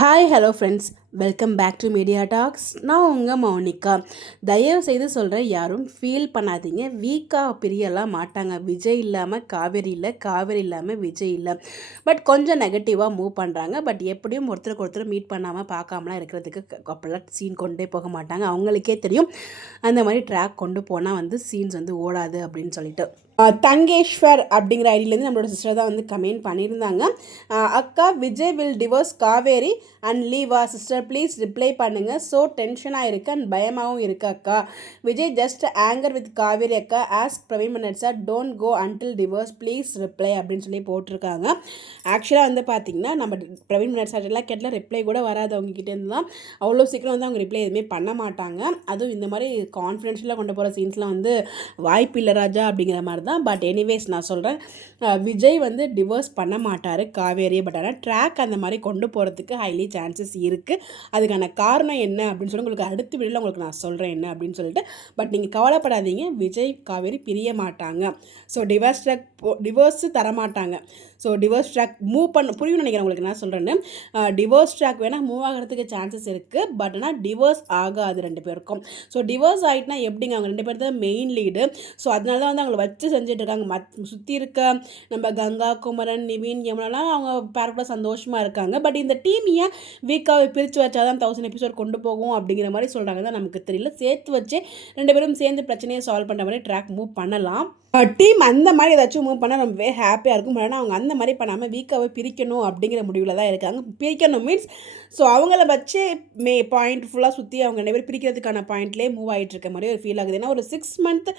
Hi hello friends, welcome back to media talks. நான் உங்கள் மௌனிகா. தயவு செய்து சொல்கிறேன், யாரும் ஃபீல் பண்ணாதீங்க. வீக்காக பிரியலாம் மாட்டாங்க. விஜய் இல்லாமல் காவேரி இல்லை, காவேரி இல்லாமல் விஜய் இல்லை. பட் கொஞ்சம் நெகட்டிவாக மூவ் பண்ணுறாங்க. பட் எப்படியும் ஒருத்தருக்கு ஒருத்தர் மீட் பண்ணாமல் பார்க்காமலாம் இருக்கிறதுக்கு அப்போல்லாம் சீன் கொண்டே போக மாட்டாங்க. அவங்களுக்கே தெரியும் அந்த மாதிரி ட்ராக் கொண்டு போனால் சீன்ஸ் ஓடாது அப்படின்னு சொல்லிட்டு. தங்கேஸ்வர் அப்படிங்கிற ஐடியிலேருந்து நம்மளோட சிஸ்டர் தான் கமெண்ட் பண்ணியிருந்தாங்க. அக்கா, Vijay will divorce Kaveri and லீவா சிஸ்டர், ப்ளீஸ் ரிப்ளை பண்ணுங்கள். ஸோ டென்ஷனாக இருக்குது அண்ட் பயமாகவும் இருக்குது அக்கா. Vijay just anger with Kaveri அக்கா. ஆஸ்க் பிரவீன் மன்னட் sir, don't go until divorce, please reply அப்படின்னு சொல்லி போட்டிருக்காங்க. ஆக்சுவலாக பார்த்தீங்கன்னா நம்ம பிரவீன் மன்னட் சார் எல்லாம் கேட்டால் ரிப்ளை கூட வராது அவங்ககிட்டேருந்து தான். அவ்வளோ சீக்கிரம் அவங்க ரிப்ளை எதுவுமே பண்ண மாட்டாங்க. அதுவும் இந்த மாதிரி கான்ஃபிடென்ஷியலாக கொண்டு போகிற சீன்ஸ்லாம் வாய்ப்பு இல்லை ராஜா அப்படிங்கிற மாதிரி தான். பட் எனிவேஸ் நான் சொல்கிறேன், விஜய் டிவோர்ஸ் பண்ண மாட்டார் காவேரியை. பட் ஆனால் ட்ராக் அந்த மாதிரி கொண்டு போகிறதுக்கு ஹைலி சான்சஸ் இருக்குது. அதுக்கான காரணம் என்ன அப்படின்னு சொல்லி உங்களுக்கு அடுத்த வீடியோவில் உங்களுக்கு நான் சொல்கிறேன் என்ன அப்படின்னு சொல்லிட்டு. பட் நீங்கள் கவலைப்படாதீங்க, விஜய் காவேரி பிரிய மாட்டாங்க. ஸோ டிவோர்ஸு தரமாட்டாங்க. ஸோ டிவோர்ஸ் ட்ராக் மூவ் புரியும் நினைக்கிறேன் உங்களுக்கு என்ன சொல்கிறேன்னு. டிவோர்ஸ் ட்ராக் வேணால் மூவ் ஆகிறதுக்கு சான்சஸ் இருக்குது. பட் ஆனால் டிவோர்ஸ் ஆகாது ரெண்டு பேருக்கும். ஸோ டிவோர்ஸ் ஆகிட்டுனா எப்படிங்க, அவங்க ரெண்டு பேர் தான் மெயின் லீடு. ஸோ அதனால தான் அவங்களை வச்சு செஞ்சுட்டு இருக்காங்க. சுற்றி இருக்க நம்ம கங்கா, குமரன், நிவின், யமுனாலாம் அவங்க பேர் கூட சந்தோஷமாக இருக்காங்க. பட் இந்த டீம் ஏன் வீக்காக பிரித்து வச்சாதான் 1000 எபிசோட் கொண்டு போகும் அப்படிங்கிற மாதிரி சொல்கிறாங்க தான் நமக்கு தெரியல. சேர்த்து வச்சு ரெண்டு பேரும் சேர்ந்து பிரச்சனையை சால்வ் பண்ணுற மாதிரி ட்ராக் மூவ் பண்ணலாம். டீம் அந்த மாதிரி ஏதாச்சும் மூவ் பண்ணால் ரொம்பவே ஹாப்பியாக இருக்கும். ஆனால் அவங்க அந்த மாதிரி பண்ணாமல் வீக்காகவே பிரிக்கணும் அப்படிங்கிற முடிவில் தான் இருக்காங்க. பிரிக்கணும் மீன்ஸ் ஸோ அவங்கள வச்சு பாயிண்ட் ஃபுல்லாக சுற்றி அவங்க ரெண்டு பேர் பிரிக்கிறதுக்கான பாயிண்ட்லேயே மூவ் ஆகிட்டு இருக்க மாதிரி ஒரு ஃபீல் ஆகுது. ஏன்னா ஒரு 6 மந்த்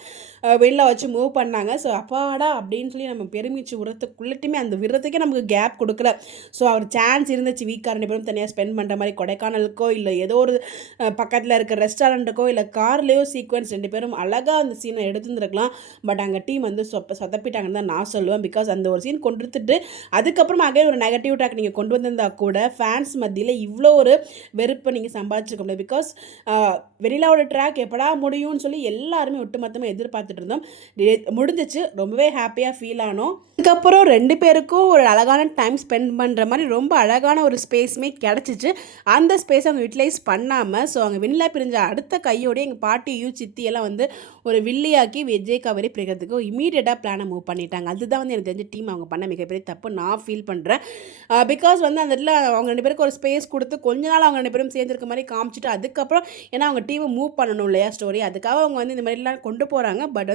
வெளில வச்சு மூவ் பண்ணாங்க. ஸோ அப்பாடா அப்படின்னு சொல்லி நம்ம பெருமிச்சு விடுறதுக்குள்ளட்டுமே அந்த விடுறதுக்கே நமக்கு கேப் கொடுக்கல. ஸோ அவர் சான்ஸ் இருந்துச்சு வீக்காக ரெண்டு பேரும் தனியாக ஸ்பெண்ட் பண்ணுற மாதிரி கொடைக்கானலுக்கோ இல்லை ஏதோ ஒரு பக்கத்தில் இருக்க ரெஸ்டாரண்ட்டுக்கோ இல்லை கார்லேயோ சீக்வன்ஸ் ரெண்டு பேரும் அழகாக அந்த சீனை எடுத்துருந்துருக்கலாம். பட் அங்கே டீம் சொதப்பிட்டாங்கன்னு தான் நான் சொல்லுவேன். பிகாஸ் அந்த ஒரு சீன் கொண்டுட்டு அதுக்கப்புறம் ஒரு நெகட்டிவ் ட்ராக் நீங்கள் கொண்டு வந்திருந்தா கூட ஃபேன்ஸ் மத்தியில் இவ்வளோ ஒரு வெறுப்பை நீங்கள் சம்பாதிச்சிருக்க முடியாது. பிகாஸ் வெனிலாவோட ட்ராக் எப்படா முடியும்னு சொல்லி எல்லாருமே ஒட்டுமொத்தமாக எதிர்பார்த்துட்டு இருந்தோம். முடிஞ்சிச்சு, ரொம்பவே ஹாப்பியாக ஃபீல் ஆனோம். அதுக்கப்புறம் ரெண்டு பேருக்கும் ஒரு அழகான டைம் ஸ்பெண்ட் பண்ணுற மாதிரி ரொம்ப அழகான ஒரு ஸ்பேஸுமே கிடச்சிச்சு. அந்த ஸ்பேஸை அவங்க யூட்டிலைஸ் பண்ணாமல் ஸோ அவங்க வெண்ணிலா பிரிஞ்ச அடுத்த கையோடு எங்கள் பாட்டியும் சித்தியெல்லாம் ஒரு வில்லியாக்கி விஜய் காவேரி பிரிக்கிறதுக்கு இமீடியட்டாக பிளானை மூவ் பண்ணிட்டாங்க. அதுதான் எனக்கு தெரிஞ்ச டீம் அவங்க பண்ண மிகப்பெரிய தப்பு நான் ஃபீல் பண்ணுறேன். பிகாஸ் அந்த இடத்துல அவங்க ரெண்டு பேருக்கு ஒரு ஸ்பேஸ் கொடுத்து கொஞ்ச நாள் அவங்க ரெண்டு பேரும் சேர்ந்துருக்க மாதிரி காமிச்சிட்டு அதுக்கப்புறம் ஏன்னா அவங்க டீமை மூவ் பண்ணணும் இல்லையா ஸ்டோரி, அதுக்காக அவங்க இந்த மாதிரிலாம் கொண்டு போகிறாங்க. பட்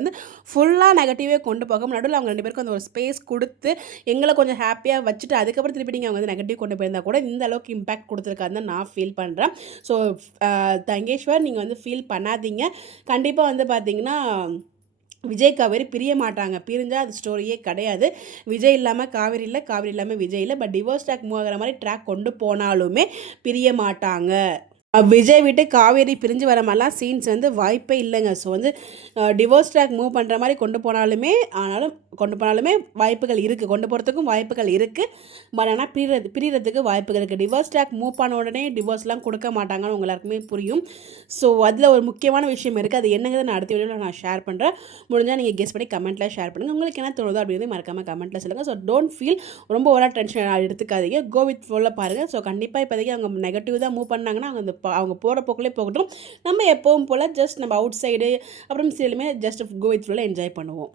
ஃபுல்லாக நெகட்டிவே கொண்டு போகாமல் நடுவில் அவங்க ரெண்டு பேருக்கு ஒரு ஸ்பேஸ் கொடுத்து எங்களை கொஞ்சம் ஹாப்பியாக வச்சுட்டு அதுக்கப்புறம் திருப்பி நீங்கள் அவங்க நெகட்டிவ் கொண்டு போயிருந்தால் கூட இந்த அளவுக்கு இம்பேக்ட் கொடுத்துருக்காருன்னு நான் ஃபீல் பண்ணுறேன். ஸோ தங்கேஸ்வர் நீங்கள் ஃபீல் பண்ணாதீங்க. கண்டிப்பாக பார்த்தீங்கன்னா விஜய் காவேரி பிரிய மாட்டாங்க. பிரிஞ்சால் அது ஸ்டோரியே கிடையாது. விஜய் இல்லாமல் காவேரி இல்லை, காவேரி இல்லாமல் விஜய் இல்லை. பட் டிவோர்ஸ் ட்ராக் மூவ் ஆகிற மாதிரி ட்ராக் கொண்டு போனாலுமே பிரிய மாட்டாங்க. விஜய் விட்டு காவேரி பிரிஞ்சு வர மாதிரிலாம் சீன்ஸ் வாய்ப்பே இல்லைங்க. ஸோ டிவோர்ஸ் ட்ராக் மூவ் பண்ணுற மாதிரி கொண்டு போனாலுமே வாய்ப்புகள் இருக்குது, கொண்டு போகிறதுக்கும் வாய்ப்புகள் இருக்குது. பட் ஆனால் பிரியறதுக்கு வாய்ப்புகள் இருக்குது. டிவோர்ஸ் ட்ராக் மூவ் பண்ண உடனே டிவோர்ஸ்லாம் கொடுக்க மாட்டாங்கன்னு எல்லாருக்குமே புரியும். ஸோ அதில் ஒரு முக்கியமான விஷயம் இருக்குது. அது என்னங்கிறத நான் அடுத்த வீடியோவில் நான் ஷேர் பண்ணுறேன். முடிஞ்சால் நீங்கள் கெஸ் பண்ணி கமெண்ட்டில் ஷேர் பண்ணுங்கள். உங்களுக்கு என்ன தோணுதோ அப்படிங்கிறது மறக்காமல் கமெண்ட்டில் சொல்லுங்கள். ஸோ டோன்ட் ஃபீல் ரொம்ப ஓவராக டென்ஷன் எடுத்துக்காதீங்க. கோ வித் ஃப்ளோவில் பாருங்கள். ஸோ கண்டிப்பாக இப்போதைக்கு அவங்க நெகட்டிவ் தான் மூவ் பண்ணாங்கன்னா அவங்க போகிற போக்கிலே போகட்டும். நம்ம எப்பவும் போல் ஜஸ்ட் நம்ம அவுட் சைடு அப்புறம் சீலுமே ஜஸ்ட் கோ வித் ஃப்ளோவில் என்ஜாய் பண்ணுவோம்.